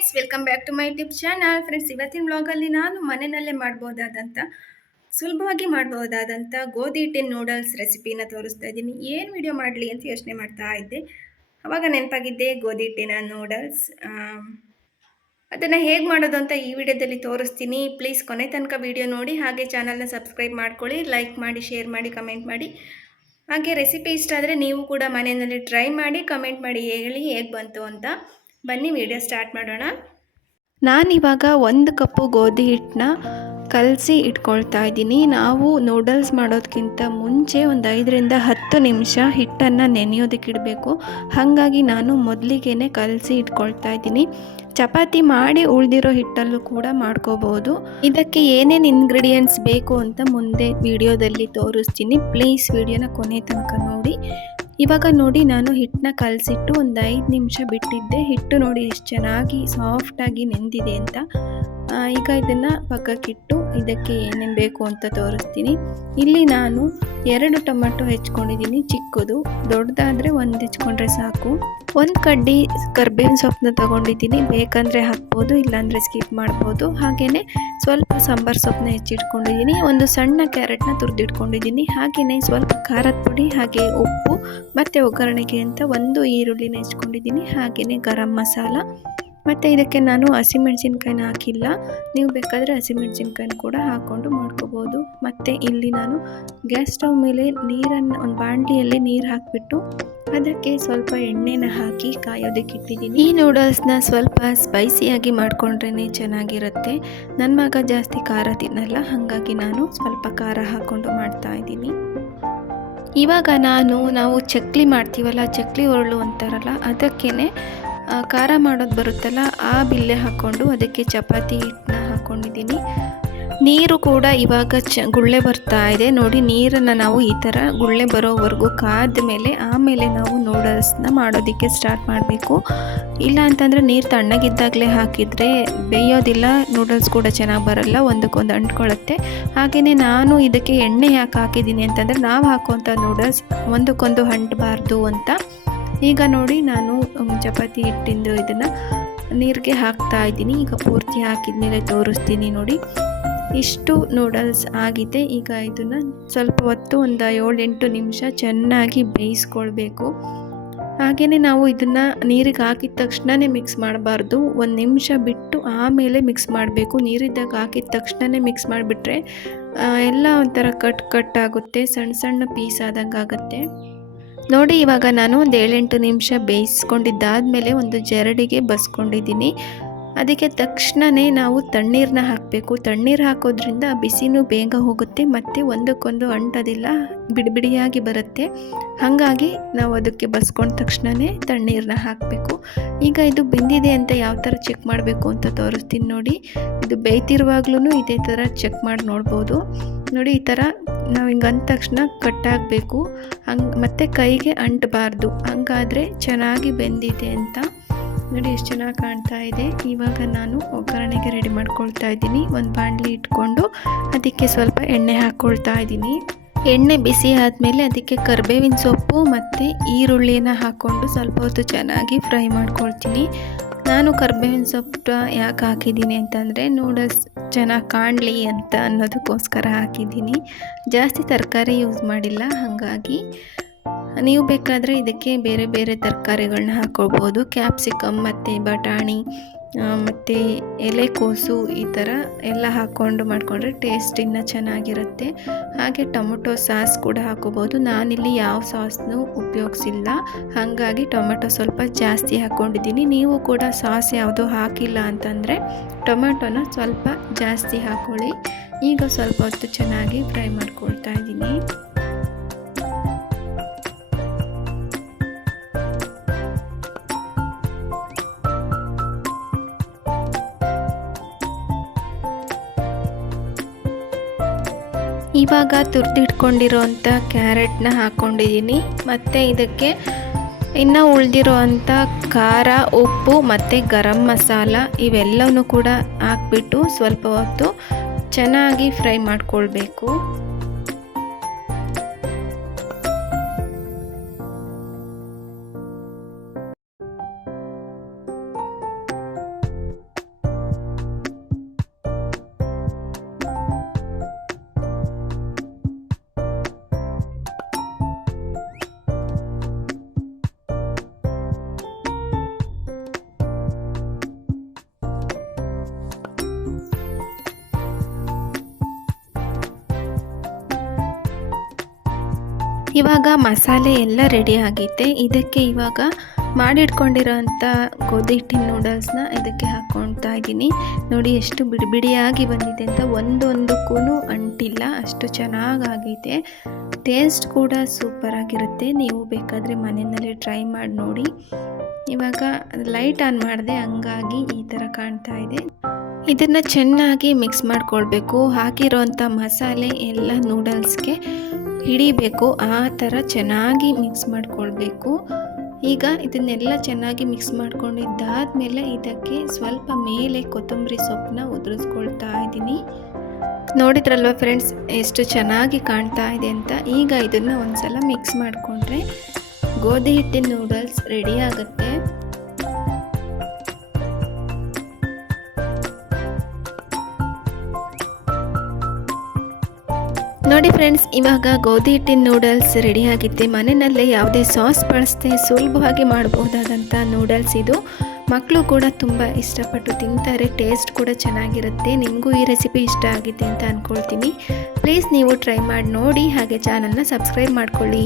Friends, welcome back to my YouTube channel. Friends, ಇವತ್ತಿನ ವ್ಲಾಗಲ್ಲಿ ನಾನು ಮನೆಯಲ್ಲೇ ಸುಲಭವಾಗಿ ಮಾಡಬಹುದಾದಂಥ ಗೋಧಿ ಹಿಟ್ಟಿನ ನೂಡಲ್ಸ್ ರೆಸಿಪಿನ ತೋರಿಸ್ತಾ ಇದ್ದೀನಿ. ಏನು ವಿಡಿಯೋ ಮಾಡಲಿ ಅಂತ ಯೋಚನೆ ಮಾಡ್ತಾ ಇದ್ದೆ. ಆವಾಗ ನೆನಪಾಗಿದ್ದೆ ಗೋಧಿ ಹಿಟ್ಟಿನ ನೂಡಲ್ಸ್. ಅದನ್ನು ಹೇಗೆ ಮಾಡೋದು ಅಂತ ಈ ವಿಡಿಯೋದಲ್ಲಿ ತೋರಿಸ್ತೀನಿ. ಪ್ಲೀಸ್ ಕೊನೆ ತನಕ ವಿಡಿಯೋ ನೋಡಿ, ಹಾಗೆ ಚಾನಲ್ನ ಸಬ್ಸ್ಕ್ರೈಬ್ ಮಾಡ್ಕೊಳ್ಳಿ, ಲೈಕ್ ಮಾಡಿ, ಶೇರ್ ಮಾಡಿ, ಕಮೆಂಟ್ ಮಾಡಿ. ಹಾಗೆ ರೆಸಿಪಿ ಇಷ್ಟ ಆದರೆ ನೀವು ಕೂಡ ಮನೆಯಲ್ಲಿ ಟ್ರೈ ಮಾಡಿ, ಕಮೆಂಟ್ ಮಾಡಿ ಹೇಳಿ ಹೇಗೆ ಬಂತು ಅಂತ. ಬನ್ನಿ ವಿಡಿಯೋ ಸ್ಟಾರ್ಟ್ ಮಾಡೋಣ. ನಾನಿವಾಗ 1 ಕಪ್ಪು ಗೋಧಿ ಹಿಟ್ಟನ್ನ ಕಲಸಿ ಇಟ್ಕೊಳ್ತಾ ಇದ್ದೀನಿ. ನಾವು ನೂಡಲ್ಸ್ ಮಾಡೋದಕ್ಕಿಂತ ಮುಂಚೆ ಒಂದು 5 ರಿಂದ 10 ನಿಮಿಷ ಹಿಟ್ಟನ್ನು ನೆನೆಯೋದಕ್ಕೆ ಇಡಬೇಕು. ಹಾಗಾಗಿ ನಾನು ಮೊದಲಿಗೆ ಕಲಸಿ ಇಟ್ಕೊಳ್ತಾ ಇದ್ದೀನಿ. ಚಪಾತಿ ಮಾಡಿ ಉಳಿದಿರೋ ಹಿಟ್ಟಲ್ಲೂ ಕೂಡ ಮಾಡ್ಕೋಬೋದು. ಇದಕ್ಕೆ ಏನೇನು ಇಂಗ್ರೀಡಿಯೆಂಟ್ಸ್ ಬೇಕು ಅಂತ ಮುಂದೆ ವಿಡಿಯೋದಲ್ಲಿ ತೋರಿಸ್ತೀನಿ. ಪ್ಲೀಸ್ ವಿಡಿಯೋನ ಕೊನೆ ತನಕ ನೋಡಿ. ಇವಾಗ ನೋಡಿ, ನಾನು ಹಿಟ್ಟನ್ನ ಕಲಸಿಟ್ಟು ಒಂದು 5 ನಿಮಿಷ ಬಿಟ್ಟಿದ್ದೆ. ಹಿಟ್ಟು ನೋಡಿ ಎಷ್ಟು ಚೆನ್ನಾಗಿ ಸಾಫ್ಟಾಗಿ ನೆಂದಿದೆ ಅಂತ. ಈಗ ಇದನ್ನು ಪಕ್ಕಕ್ಕಿಟ್ಟು ಇದಕ್ಕೆ ಏನೇನು ಬೇಕು ಅಂತ ತೋರಿಸ್ತೀನಿ. ಇಲ್ಲಿ ನಾನು 2 ಟೊಮೆಟೊ ಹೆಚ್ಕೊಂಡಿದ್ದೀನಿ, ಚಿಕ್ಕದು. ದೊಡ್ಡದಾದರೆ 1 ಹೆಚ್ಕೊಂಡ್ರೆ ಸಾಕು. 1 ಕಡ್ಡಿ ಕರ್ಬೇವಿನ ಸೊಪ್ಪನ್ನ ತೊಗೊಂಡಿದ್ದೀನಿ. ಬೇಕಂದರೆ ಹಾಕ್ಬೋದು, ಇಲ್ಲಾಂದರೆ ಸ್ಕಿಪ್ ಮಾಡ್ಬೋದು. ಹಾಗೆಯೇ ಸ್ವಲ್ಪ ಸಾಂಬಾರು ಸೊಪ್ಪನ್ನ ಹೆಚ್ಚಿಟ್ಕೊಂಡಿದ್ದೀನಿ. ಒಂದು ಸಣ್ಣ ಕ್ಯಾರೆಟ್ನ ತುರಿದಿಟ್ಕೊಂಡಿದ್ದೀನಿ. ಹಾಗೆಯೇ ಸ್ವಲ್ಪ ಖಾರದ ಪುಡಿ, ಹಾಗೆ ಉಪ್ಪು ಮತ್ತು ಒಗ್ಗರಣೆಗೆ ಅಂತ 1 ಈರುಳ್ಳಿನ ಹೆಚ್ಕೊಂಡಿದ್ದೀನಿ. ಹಾಗೆಯೇ ಗರಂ ಮಸಾಲ. ಮತ್ತು ಇದಕ್ಕೆ ನಾನು ಹಸಿಮೆಣಸಿನ್ಕಾಯಿನ ಹಾಕಿಲ್ಲ, ನೀವು ಬೇಕಾದರೆ ಹಸಿಮೆಣಸಿನ್ಕಾಯಿನ ಕೂಡ ಹಾಕ್ಕೊಂಡು ಮಾಡ್ಕೋಬೋದು. ಮತ್ತು ಇಲ್ಲಿ ನಾನು ಗ್ಯಾಸ್ ಸ್ಟವ್ ಮೇಲೆ ನೀರನ್ನು, ಒಂದು ಬಾಣಲಿಯಲ್ಲಿ ನೀರು ಹಾಕಿಬಿಟ್ಟು ಅದಕ್ಕೆ ಸ್ವಲ್ಪ ಎಣ್ಣೆನ ಹಾಕಿ ಕಾಯೋದಕ್ಕೆ ಇಟ್ಟಿದ್ದೀನಿ. ಈ ನೂಡಲ್ಸ್ನ ಸ್ವಲ್ಪ ಸ್ಪೈಸಿಯಾಗಿ ಮಾಡಿಕೊಂಡ್ರೇ ಚೆನ್ನಾಗಿರುತ್ತೆ. ನನ್ನ ಮಗ ಜಾಸ್ತಿ ಖಾರ ತಿನ್ನಲ್ಲ, ಹಾಗಾಗಿ ನಾನು ಸ್ವಲ್ಪ ಖಾರ ಹಾಕ್ಕೊಂಡು ಮಾಡ್ತಾ ಇದ್ದೀನಿ. ಇವಾಗ ನಾವು ಚಕ್ಲಿ ಮಾಡ್ತೀವಲ್ಲ, ಚಕ್ಲಿ ಒರಳು ಅಂತಾರಲ್ಲ, ಅದಕ್ಕೇ ಖಾರ ಮಾಡೋದು ಬರುತ್ತಲ್ಲ, ಆ ಬಿಲ್ಲೆ ಹಾಕ್ಕೊಂಡು ಅದಕ್ಕೆ ಚಪಾತಿ ಹಿಟ್ಟನ್ನ ಹಾಕ್ಕೊಂಡಿದ್ದೀನಿ. ನೀರು ಕೂಡ ಇವಾಗ ಗುಳ್ಳೆ ಬರ್ತಾ ಇದೆ ನೋಡಿ. ನೀರನ್ನು ನಾವು ಈ ಥರ ಗುಳ್ಳೆ ಬರೋವರೆಗೂ ಕಾದ ಮೇಲೆ ಆಮೇಲೆ ನಾವು ನೂಡಲ್ಸ್ನ ಮಾಡೋದಕ್ಕೆ ಸ್ಟಾರ್ಟ್ ಮಾಡಬೇಕು. ಇಲ್ಲ ಅಂತಂದರೆ ನೀರು ತಣ್ಣಗಿದ್ದಾಗಲೇ ಹಾಕಿದರೆ ಬೇಯೋದಿಲ್ಲ, ನೂಡಲ್ಸ್ ಕೂಡ ಚೆನ್ನಾಗಿ ಬರಲ್ಲ, ಒಂದಕ್ಕೊಂದು ಅಂಟ್ಕೊಳ್ಳುತ್ತೆ. ಹಾಗೆಯೇ ನಾನು ಇದಕ್ಕೆ ಎಣ್ಣೆ ಯಾಕೆ ಹಾಕಿದ್ದೀನಿ ಅಂತಂದರೆ, ನಾವು ಹಾಕುವಂಥ ನೂಡಲ್ಸ್ ಒಂದಕ್ಕೊಂದು ಅಂಟಬಾರ್ದು ಅಂತ. ಈಗ ನೋಡಿ, ನಾನು ಚಪಾತಿ ಹಿಟ್ಟಿಂದು ಇದನ್ನು ನೀರಿಗೆ ಹಾಕ್ತಾ ಇದ್ದೀನಿ. ಈಗ ಪೂರ್ತಿ ಹಾಕಿದ ಮೇಲೆ ತೋರಿಸ್ತೀನಿ ನೋಡಿ. ಇಷ್ಟು ನೂಡಲ್ಸ್ ಆಗಿದೆ. ಈಗ ಇದನ್ನು ಸ್ವಲ್ಪ ಹೊತ್ತು ಒಂದು 7-8 ನಿಮಿಷ ಚೆನ್ನಾಗಿ ಬೇಯಿಸ್ಕೊಳ್ಬೇಕು. ಹಾಗೆಯೇ ನಾವು ಇದನ್ನು ನೀರಿಗೆ ಹಾಕಿದ ತಕ್ಷಣವೇ ಮಿಕ್ಸ್ ಮಾಡಬಾರ್ದು, 1 ನಿಮಿಷ ಬಿಟ್ಟು ಆಮೇಲೆ ಮಿಕ್ಸ್ ಮಾಡಬೇಕು. ನೀರಿದ್ದಾಗ ಹಾಕಿದ ತಕ್ಷಣವೇ ಮಿಕ್ಸ್ ಮಾಡಿಬಿಟ್ರೆ ಎಲ್ಲ ಒಂಥರ ಕಟ್ ಆಗುತ್ತೆ, ಸಣ್ಣ ಸಣ್ಣ ಪೀಸ್ ಆದಂಗೆ ಆಗುತ್ತೆ ನೋಡಿ. ಇವಾಗ ನಾನು ಒಂದು 7-8 ನಿಮಿಷ ಬೇಯಿಸ್ಕೊಂಡಿದ್ದಾದಮೇಲೆ ಒಂದು ಜರಡಿಗೆ ಬಸ್ಕೊಂಡಿದ್ದೀನಿ. ಅದಕ್ಕೆ ತಕ್ಷಣವೇ ನಾವು ತಣ್ಣೀರನ್ನ ಹಾಕಬೇಕು. ತಣ್ಣೀರು ಹಾಕೋದ್ರಿಂದ ಬಿಸಿನೂ ಬೇಗ ಹೋಗುತ್ತೆ ಮತ್ತು ಒಂದಕ್ಕೊಂದು ಅಂಟೋದಿಲ್ಲ, ಬಿಡಿಯಾಗಿ ಬರುತ್ತೆ. ಹಾಗಾಗಿ ನಾವು ಅದಕ್ಕೆ ಬಸ್ಕೊಂಡ ತಕ್ಷಣವೇ ತಣ್ಣೀರನ್ನ ಹಾಕಬೇಕು. ಈಗ ಇದು ಬೆಂದಿದೆ ಅಂತ ಯಾವ ಥರ ಚೆಕ್ ಮಾಡಬೇಕು ಅಂತ ತೋರಿಸ್ತೀನಿ ನೋಡಿ. ಇದು ಬೇಯ್ತಿರುವಾಗ್ಲೂ ಇದೇ ಥರ ಚೆಕ್ ಮಾಡಿ ನೋಡ್ಬೋದು ನೋಡಿ. ಈ ಥರ ನಾವು ಹಿಂಗೆ ಅಂದ ತಕ್ಷಣ ಕಟ್ಟಾಗಬೇಕು, ಮತ್ತು ಕೈಗೆ ಅಂಟಬಾರ್ದು. ಹಂಗಾದರೆ ಚೆನ್ನಾಗಿ ಬೆಂದಿದೆ ಅಂತ ನೋಡಿ. ಎಷ್ಟು ಚೆನ್ನಾಗಿ ಕಾಣ್ತಾ ಇದೆ. ಇವಾಗ ನಾನು ಒಗ್ಗರಣೆಗೆ ರೆಡಿ ಮಾಡ್ಕೊಳ್ತಾ ಇದ್ದೀನಿ. ಒಂದು ಬಾಣಲಿ ಇಟ್ಕೊಂಡು ಅದಕ್ಕೆ ಸ್ವಲ್ಪ ಎಣ್ಣೆ ಹಾಕ್ಕೊಳ್ತಾ ಇದ್ದೀನಿ. ಎಣ್ಣೆ ಬಿಸಿ ಆದಮೇಲೆ ಅದಕ್ಕೆ ಕರಿಬೇವಿನ ಸೊಪ್ಪು ಮತ್ತು ಈರುಳ್ಳಿನ ಹಾಕ್ಕೊಂಡು ಸ್ವಲ್ಪ ಹೊತ್ತು ಚೆನ್ನಾಗಿ ಫ್ರೈ ಮಾಡ್ಕೊಳ್ತೀನಿ. ನಾನು ಕರಿಬೇವಿನ ಸೊಪ್ಪು ಯಾಕೆ ಹಾಕಿದ್ದೀನಿ ಅಂತಂದರೆ, ನೂಡಲ್ಸ್ ಚೆನ್ನಾಗಿ ಕಾಣಲಿ ಅಂತ ಅನ್ನೋದಕ್ಕೋಸ್ಕರ ಹಾಕಿದ್ದೀನಿ. ಜಾಸ್ತಿ ತರಕಾರಿ ಯೂಸ್ ಮಾಡಿಲ್ಲ, ಹಾಗಾಗಿ ನೀವು ಬೇಕಾದರೆ ಇದಕ್ಕೆ ಬೇರೆ ಬೇರೆ ತರಕಾರಿಗಳನ್ನ ಹಾಕ್ಕೊಳ್ಬೋದು. ಕ್ಯಾಪ್ಸಿಕಮ್ ಮತ್ತು ಬಟಾಣಿ ಮತ್ತು ಎಲೆಕೋಸು ಈ ಥರ ಎಲ್ಲ ಹಾಕ್ಕೊಂಡು ಮಾಡಿಕೊಂಡ್ರೆ ಟೇಸ್ಟ್ ಇನ್ನೂ ಚೆನ್ನಾಗಿರುತ್ತೆ. ಹಾಗೆ ಟೊಮೊಟೊ ಸಾಸ್ ಕೂಡ ಹಾಕ್ಕೋಬೋದು. ನಾನಿಲ್ಲಿ ಯಾವ ಸಾಸ್ನೂ ಉಪಯೋಗಿಸಿಲ್ಲ, ಹಾಗಾಗಿ ಟೊಮೆಟೊ ಸ್ವಲ್ಪ ಜಾಸ್ತಿ ಹಾಕ್ಕೊಂಡಿದ್ದೀನಿ. ನೀವು ಕೂಡ ಸಾಸ್ ಯಾವುದೂ ಹಾಕಿಲ್ಲ ಅಂತಂದರೆ ಟೊಮೆಟೊನ ಸ್ವಲ್ಪ ಜಾಸ್ತಿ ಹಾಕ್ಕೊಳ್ಳಿ. ಈಗ ಸ್ವಲ್ಪ ಹೊತ್ತು ಚೆನ್ನಾಗಿ ಫ್ರೈ ಮಾಡ್ಕೊಳ್ತಾ ಇದ್ದೀನಿ. ಇವಾಗ ತುರಿದಿಟ್ಕೊಂಡಿರೋಂಥ ಕ್ಯಾರೆಟ್ನ ಹಾಕ್ಕೊಂಡಿದ್ದೀನಿ. ಮತ್ತು ಇದಕ್ಕೆ ಇನ್ನು ಉಳಿದಿರೋ ಅಂಥ ಖಾರ, ಉಪ್ಪು ಮತ್ತು ಗರಂ ಮಸಾಲ ಇವೆಲ್ಲವೂ ಕೂಡ ಹಾಕ್ಬಿಟ್ಟು ಸ್ವಲ್ಪ ಹೊತ್ತು ಚೆನ್ನಾಗಿ ಫ್ರೈ ಮಾಡ್ಕೊಳ್ಬೇಕು. ಇವಾಗ ಮಸಾಲೆ ಎಲ್ಲ ರೆಡಿ ಆಗೈತೆ. ಇದಕ್ಕೆ ಇವಾಗ ಮಾಡಿಟ್ಕೊಂಡಿರೋಂಥ ಗೋಧಿ ಹಿಟ್ಟಿನ ನೂಡಲ್ಸ್ನ ಇದಕ್ಕೆ ಹಾಕ್ಕೊಳ್ತಾ ಇದ್ದೀನಿ. ನೋಡಿ ಎಷ್ಟು ಬಿಡಿ ಬಿಡಿಯಾಗಿ ಬಂದಿದೆ ಅಂತ, ಒಂದೊಂದಕ್ಕೂ ಅಂಟಿಲ್ಲ, ಅಷ್ಟು ಚೆನ್ನಾಗಾಗೈತೆ. ಟೇಸ್ಟ್ ಕೂಡ ಸೂಪರಾಗಿರುತ್ತೆ. ನೀವು ಬೇಕಾದರೆ ಮನೆಯಲ್ಲೇ ಟ್ರೈ ಮಾಡಿ ನೋಡಿ. ಇವಾಗ ಲೈಟ್ ಆನ್ ಮಾಡಿದೆ, ಹಂಗಾಗಿ ಈ ಥರ ಕಾಣ್ತಾ ಇದೆ. ಇದನ್ನು ಚೆನ್ನಾಗಿ ಮಿಕ್ಸ್ ಮಾಡ್ಕೊಳ್ಬೇಕು. ಹಾಕಿರೋಂಥ ಮಸಾಲೆ ಎಲ್ಲ ನೂಡಲ್ಸ್ಗೆ ಹಿಡಿಬೇಕು, ಆ ಥರ ಚೆನ್ನಾಗಿ ಮಿಕ್ಸ್ ಮಾಡ್ಕೊಳ್ಬೇಕು. ಈಗ ಇದನ್ನೆಲ್ಲ ಚೆನ್ನಾಗಿ ಮಿಕ್ಸ್ ಮಾಡ್ಕೊಂಡಿದ್ದಾದಮೇಲೆ ಇದಕ್ಕೆ ಸ್ವಲ್ಪ ಮೇಲೆ ಕೊತ್ತಂಬರಿ ಸೊಪ್ಪನ್ನ ಉದುರಿಸ್ಕೊಳ್ತಾ ಇದ್ದೀನಿ. ನೋಡಿದ್ರಲ್ವ ಫ್ರೆಂಡ್ಸ್ ಎಷ್ಟು ಚೆನ್ನಾಗಿ ಕಾಣ್ತಾ ಇದೆ ಅಂತ. ಈಗ ಇದನ್ನು ಒಂದ್ಸಲ ಮಿಕ್ಸ್ ಮಾಡಿಕೊಂಡ್ರೆ ಗೋಧಿ ಹಿಟ್ಟಿನ ನೂಡಲ್ಸ್ ರೆಡಿ ಆಗುತ್ತೆ. ನೋಡಿ ಫ್ರೆಂಡ್ಸ್, ಇವಾಗ ಗೋಧಿ ಹಿಟ್ಟಿನ ನೂಡಲ್ಸ್ ರೆಡಿಯಾಗಿದ್ದೆ. ಮನೆಯಲ್ಲೇ ಯಾವುದೇ ಸಾಸ್ ಬಳಸದೆ ಸುಲಭವಾಗಿ ಮಾಡಬಹುದಾದಂಥ ನೂಡಲ್ಸ್ ಇದು. ಮಕ್ಕಳು ಕೂಡ ತುಂಬ ಇಷ್ಟಪಟ್ಟು ತಿಂತಾರೆ, ಟೇಸ್ಟ್ ಕೂಡ ಚೆನ್ನಾಗಿರುತ್ತೆ. ನಿಮಗೂ ಈ ರೆಸಿಪಿ ಇಷ್ಟ ಆಗಿದೆ ಅಂತ ಅಂದ್ಕೊಳ್ತೀನಿ. ಪ್ಲೀಸ್ ನೀವು ಟ್ರೈ ಮಾಡಿ ನೋಡಿ, ಹಾಗೆ ಚಾನಲ್ನ ಸಬ್ಸ್ಕ್ರೈಬ್ ಮಾಡ್ಕೊಳ್ಳಿ.